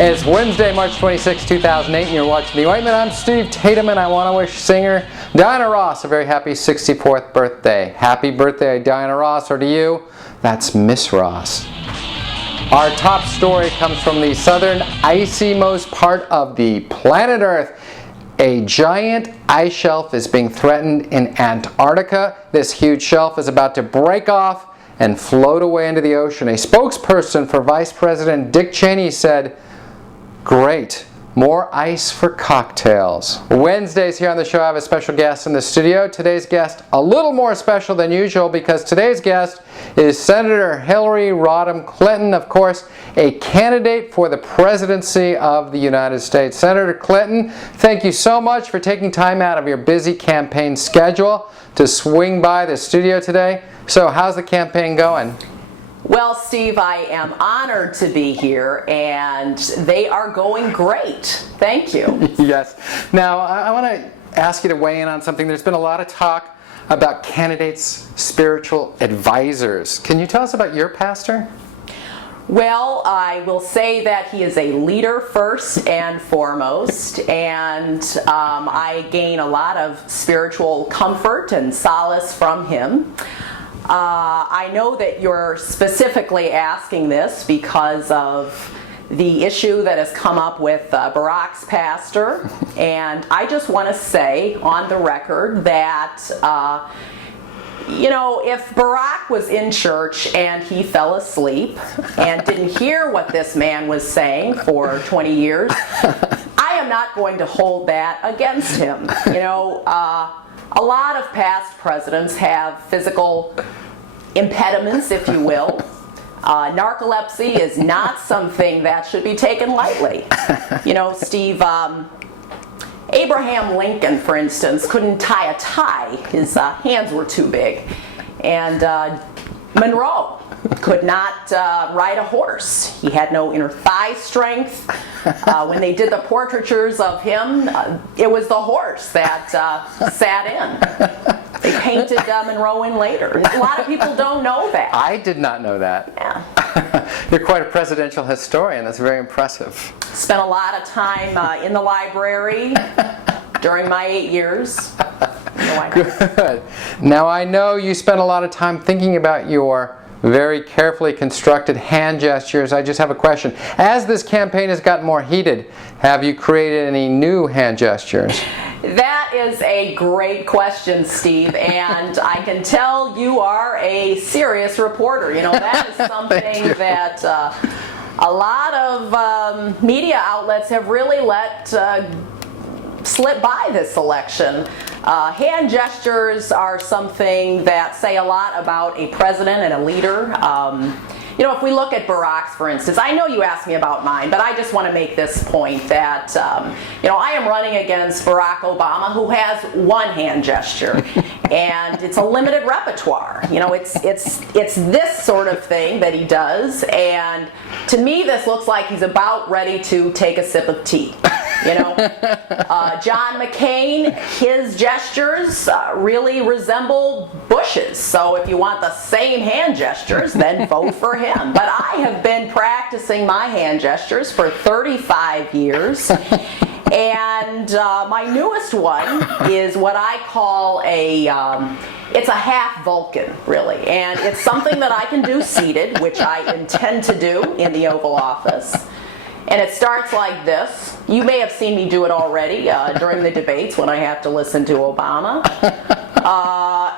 It's Wednesday, March 26, 2008, and you're watching The Ointment. I'm Steve Tatham, and I want to wish singer Diana Ross a very happy 64th birthday. Happy birthday, Diana Ross, or to you, that's Miss Ross. Our top story comes from the southern icy-most part of the planet Earth. A giant ice shelf is being threatened in Antarctica. This huge shelf is about to break off and float away into the ocean. A spokesperson for Vice President Dick Cheney said, "Great, more ice for cocktails." Wednesdays here on the show, I have a special guest in the studio. Today's guest a little more special than usual because today's guest is Senator Hillary Clitton, of course, a candidate for the presidency of the United States. Senator Clinton, thank you so much for taking time out of your busy campaign schedule to swing by the studio today. So how's the campaign going? Well, Steve, I am honored to be here, and they are going great. Thank you. Yes. Now, I want to ask you to weigh in on something. There's been a lot of talk about candidates' spiritual advisors. Can you tell us about your pastor? Well, I will say that he is a leader first and foremost, and I gain a lot of spiritual comfort and solace from him. I know that you're specifically asking this because of the issue that has come up with Barack's pastor, and I just want to say on the record that if Barack was in church and he fell asleep and didn't hear what this man was saying for 20 years, I am not going to hold that against him. A lot of past presidents have physical impediments, if you will. Narcolepsy is not something that should be taken lightly. Steve, Abraham Lincoln, for instance, couldn't tie a tie. His hands were too big. And Monroe could not ride a horse. He had no inner thigh strength. When they did the portraitures of him, it was the horse that sat in. They painted Monroe in later. A lot of people don't know that. I did not know that. Yeah. You're quite a presidential historian. That's very impressive. Spent a lot of time in the library during my 8 years. Good. Now I know you spent a lot of time thinking about your very carefully constructed hand gestures. I just have a question. As this campaign has gotten more heated, have you created any new hand gestures? That is a great question, Steve, and I can tell you are a serious reporter. That is something that a lot of media outlets have really let slip by this election. Hand gestures are something that say a lot about a president and a leader. If we look at Barack's, for instance, I know you asked me about mine, but I just want to make this point that, I am running against Barack Obama, who has one hand gesture, and it's a limited repertoire. It's this sort of thing that he does, and to me, this looks like he's about ready to take a sip of tea. John McCain, his gestures really resemble Bush's. So if you want the same hand gestures, then vote for him. But I have been practicing my hand gestures for 35 years. And my newest one is what I call it's a half Vulcan, really. And it's something that I can do seated, which I intend to do in the Oval Office. And it starts like this. You may have seen me do it already during the debates when I have to listen to Obama.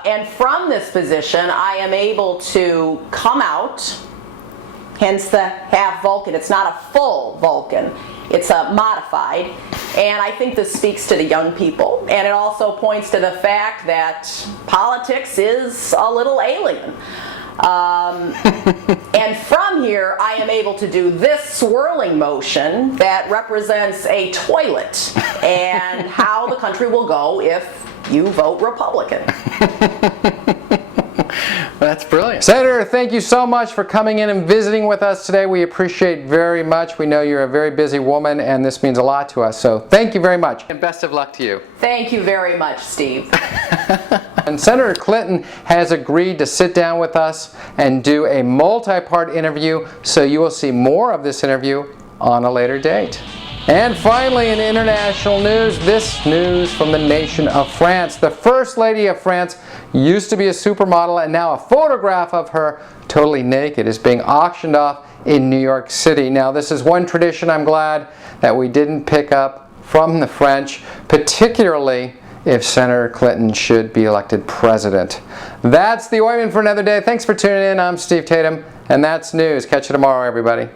And from this position, I am able to come out, hence the half Vulcan. It's not a full Vulcan. It's a modified. And I think this speaks to the young people. And it also points to the fact that politics is a little alien. And from here, I am able to do this swirling motion that represents a toilet and how the country will go if you vote Republican. That's brilliant. Senator, thank you so much for coming in and visiting with us today. We appreciate very much. We know you're a very busy woman, and this means a lot to us. So thank you very much, and best of luck to you. Thank you very much, Steve. And Senator Clinton has agreed to sit down with us and do a multi-part interview, so you will see more of this interview on a later date. And finally, in international news, this news from the nation of France. The First Lady of France used to be a supermodel, and now a photograph of her totally naked is being auctioned off in New York City. Now, this is one tradition I'm glad that we didn't pick up from the French, particularly if Senator Clinton should be elected president. That's the ointment for another day. Thanks for tuning in. I'm Steve Tatham, and that's news. Catch you tomorrow, everybody.